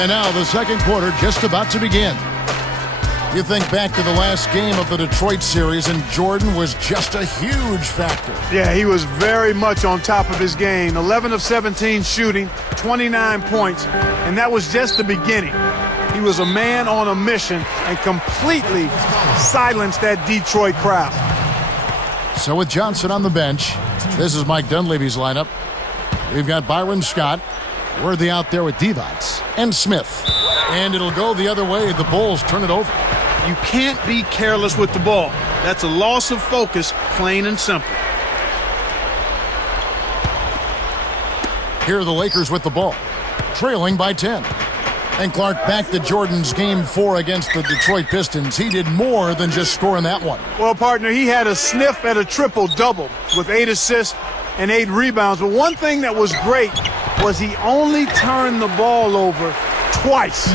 And now the second quarter just about to begin. You think back to the last game of the Detroit series, and Jordan was just a huge factor. Yeah, he was very much on top of his game. 11 of 17 shooting, 29 points, and that was just the beginning. He was a man on a mission and completely silenced that Detroit crowd. So with Johnson on the bench, this is Mike Dunleavy's lineup. We've got Byron Scott, Worthy out there with Divac, and Smith. And it'll go the other way. The Bulls turn it over. You can't be careless with the ball. That's a loss of focus, plain and simple. Here are the Lakers with the ball, trailing by 10. And Clark, back to Jordan's Game 4 against the Detroit Pistons. He did more than just score in that one. Well, partner, he had a sniff at a triple-double with 8 assists and 8 rebounds. But one thing that was great was he only turned the ball over twice.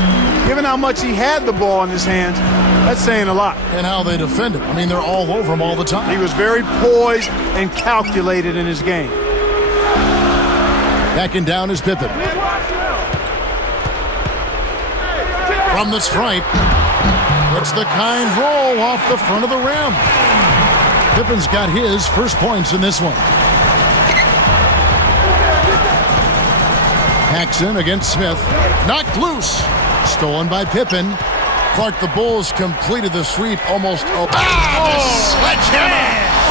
Given how much he had the ball in his hands, that's saying a lot. And how they defend him. I mean, they're all over him all the time. He was very poised and calculated in his game. Backing down is Pippen. From the stripe, it's the kind roll off the front of the rim. Pippen's got his first points in this one. Paxson against Smith. Knocked loose. Stolen by Pippen. Clark, the Bulls completed the sweep almost. Sledgehammer!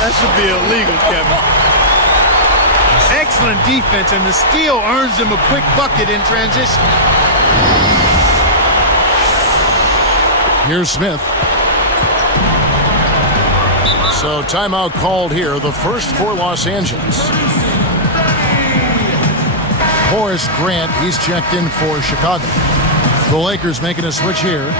That should be illegal, Kevin. Excellent defense, and the steal earns them a quick bucket in transition. Here's Smith. So timeout called here, the first for Los Angeles. Horace Grant, he's checked in for Chicago. The Lakers making a switch here.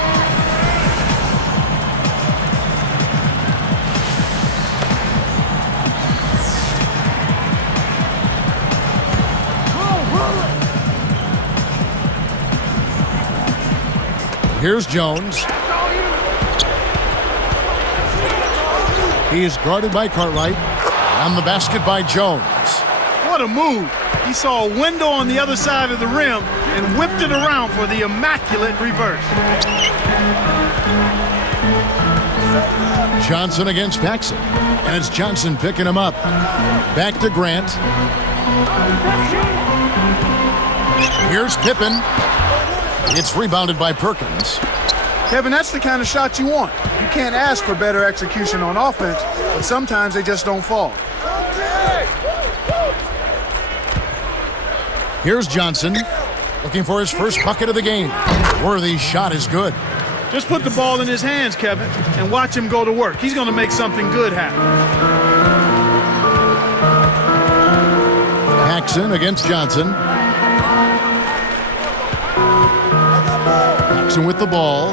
Here's Jones. He is guarded by Cartwright. On the basket by Jones. What a move. He saw a window on the other side of the rim and whipped it around for the immaculate reverse. Johnson against Paxson. And it's Johnson picking him up. Back to Grant. Here's Pippen. It's rebounded by Perkins. Kevin, that's the kind of shot you want. You can't ask for better execution on offense, but sometimes they just don't fall. Here's Johnson, looking for his first bucket of the game. Worthy's shot is good. Just put the ball in his hands, Kevin, and watch him go to work. He's going to make something good happen. Paxson against Johnson. Paxson with the ball.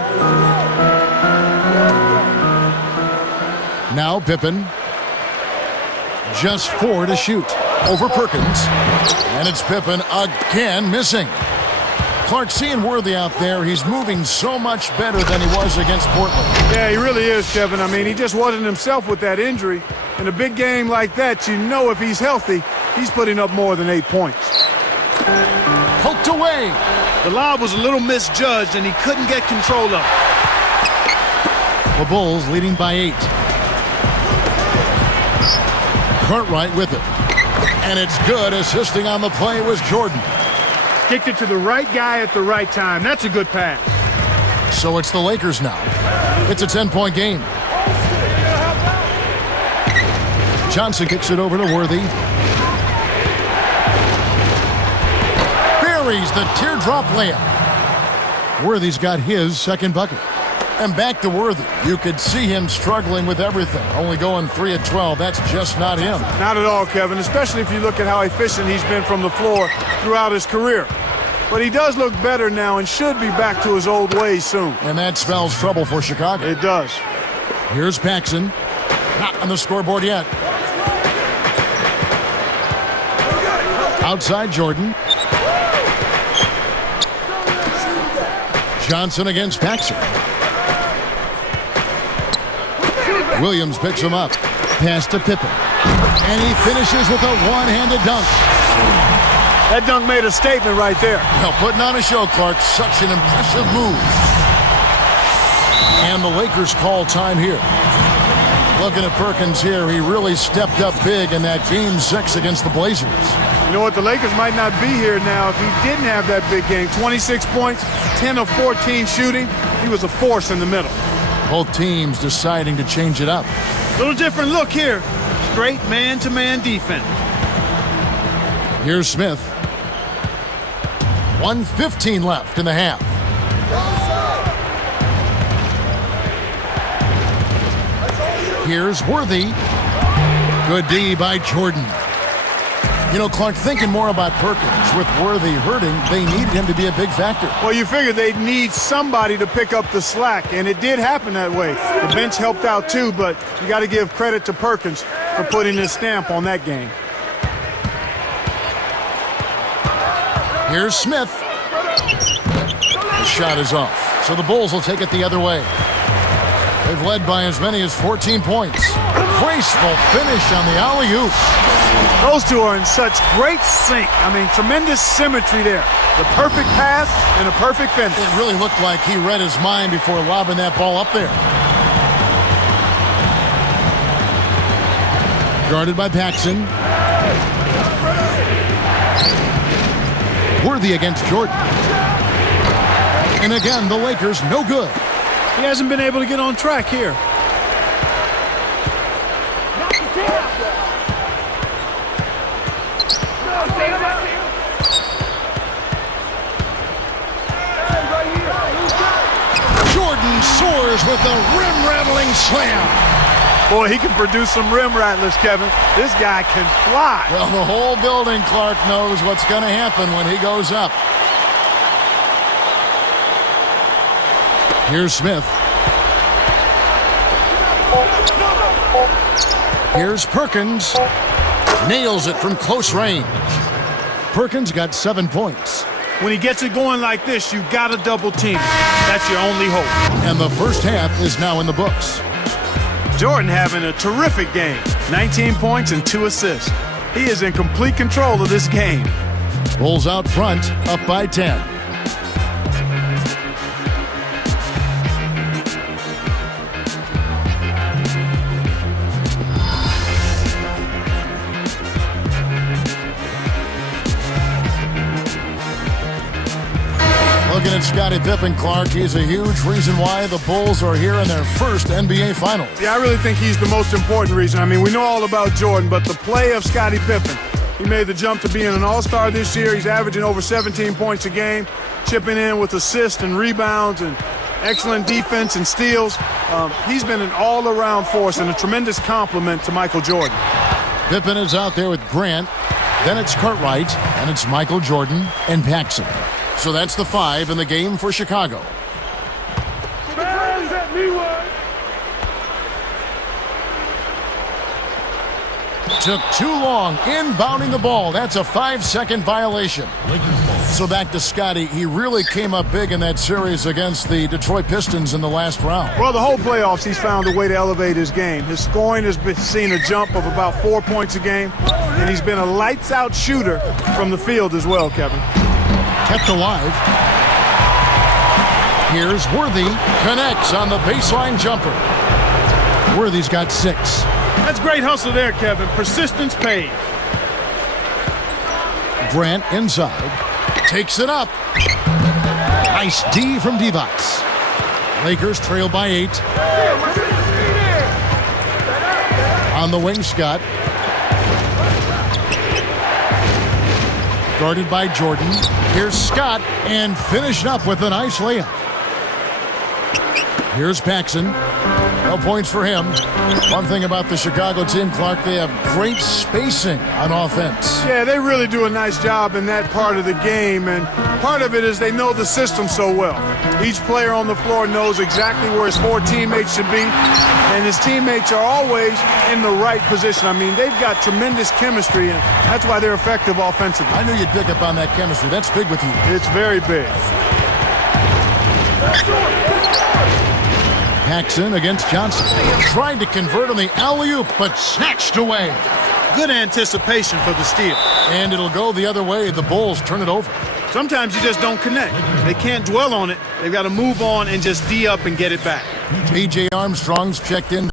Now Pippen. Just 4 to shoot. Over Perkins. And it's Pippen again missing. Clark, seeing Worthy out there, he's moving so much better than he was against Portland. Yeah, he really is, Kevin. I mean, he just wasn't himself with that injury. In a big game like that, you know if he's healthy, he's putting up more than 8 points. Poked away. The lob was a little misjudged, and he couldn't get control of it. The Bulls leading by 8. Cartwright with it. And it's good. Assisting on the play was Jordan. Kicked it to the right guy at the right time. That's a good pass. So it's the Lakers now. It's a 10-point game. Johnson kicks it over to Worthy. Buries the teardrop layup. Worthy's got his second bucket. And back to Worthy. You could see him struggling with everything. Only going 3 of 12. That's just not him. Not at all, Kevin, especially if you look at how efficient he's been from the floor throughout his career. But he does look better now and should be back to his old ways soon. And that spells trouble for Chicago. It does. Here's Paxson. Not on the scoreboard yet. Outside Jordan. Johnson against Paxson. Williams picks him up. Pass to Pippen. And he finishes with a one-handed dunk. That dunk made a statement right there. Well, putting on a show, Clark. Such an impressive move. And the Lakers call time here. Looking at Perkins here, he really stepped up big in that Game 6 against the Blazers. You know what? The Lakers might not be here now if he didn't have that big game. 26 points, 10 of 14 shooting. He was a force in the middle. Both teams deciding to change it up. Little different look here. Straight man-to-man defense. Here's Smith. 1:15 left in the half. Here's Worthy. Good D by Jordan. You know, Clark, thinking more about Perkins. With Worthy hurting, they needed him to be a big factor. Well, you figure they'd need somebody to pick up the slack, and it did happen that way. The bench helped out too, but you got to give credit to Perkins for putting his stamp on that game. Here's Smith. The shot is off, so the Bulls will take it the other way. They've led by as many as 14 points. Graceful finish on the alley-oop. Those two are in such great sync. I mean, tremendous symmetry there. The perfect pass and a perfect finish. It really looked like he read his mind before lobbing that ball up there. Guarded by Paxson. Worthy against Jordan. And again, the Lakers no good. He hasn't been able to get on track here. Jordan soars with a rim-rattling slam. Boy, he can produce some rim rattlers, Kevin. This guy can fly. Well, the whole building, Clark, knows what's going to happen when he goes up. Here's Smith. Here's Perkins. Nails it from close range. Perkins got 7 points. When he gets it going like this, you got to double team. That's your only hope. And the first half is now in the books. Jordan having a terrific game. 19 points and 2 assists. He is in complete control of this game. Bulls out front, up by 10. Looking at Scottie Pippen, Clark, he's a huge reason why the Bulls are here in their first NBA Finals. Yeah, I really think he's the most important reason. I mean, we know all about Jordan, but the play of Scottie Pippen. He made the jump to being an all-star this year. He's averaging over 17 points a game, chipping in with assists and rebounds and excellent defense and steals. He's been an all-around force and a tremendous compliment to Michael Jordan. Pippen is out there with Grant. Then it's Cartwright, and it's Michael Jordan and Paxson. So that's the 5 in the game for Chicago. Took too long inbounding the ball. That's a 5-second violation. So back to Scottie. He really came up big in that series against the Detroit Pistons in the last round. Well, the whole playoffs, he's found a way to elevate his game. His scoring has been seen a jump of about 4 points a game, and he's been a lights-out shooter from the field as well, Kevin. Kept alive. Here's Worthy. Connects on the baseline jumper. Worthy's got 6. That's great hustle there, Kevin. Persistence paid. Grant inside. Takes it up. Nice D from Divac. Lakers trail by 8. On the wing, Scott. Guarded by Jordan. Here's Scott, and finished up with a nice layup. Here's Paxson. No points for him. One thing about the Chicago team, Clark, they have great spacing on offense. Yeah, they really do a nice job in that part of the game, and part of it is they know the system so well. Each player on the floor knows exactly where his 4 teammates should be, and his teammates are always in the right position. I mean, they've got tremendous chemistry, and that's why they're effective offensively. I knew you'd pick up on that chemistry. That's big with you. It's very big. Paxson against Johnson. Tried to convert on the alley-oop, but snatched away. Good anticipation for the steal. And it'll go the other way. The Bulls turn it over. Sometimes you just don't connect. They can't dwell on it. They've got to move on and just D up and get it back. B.J. Armstrong's checked in.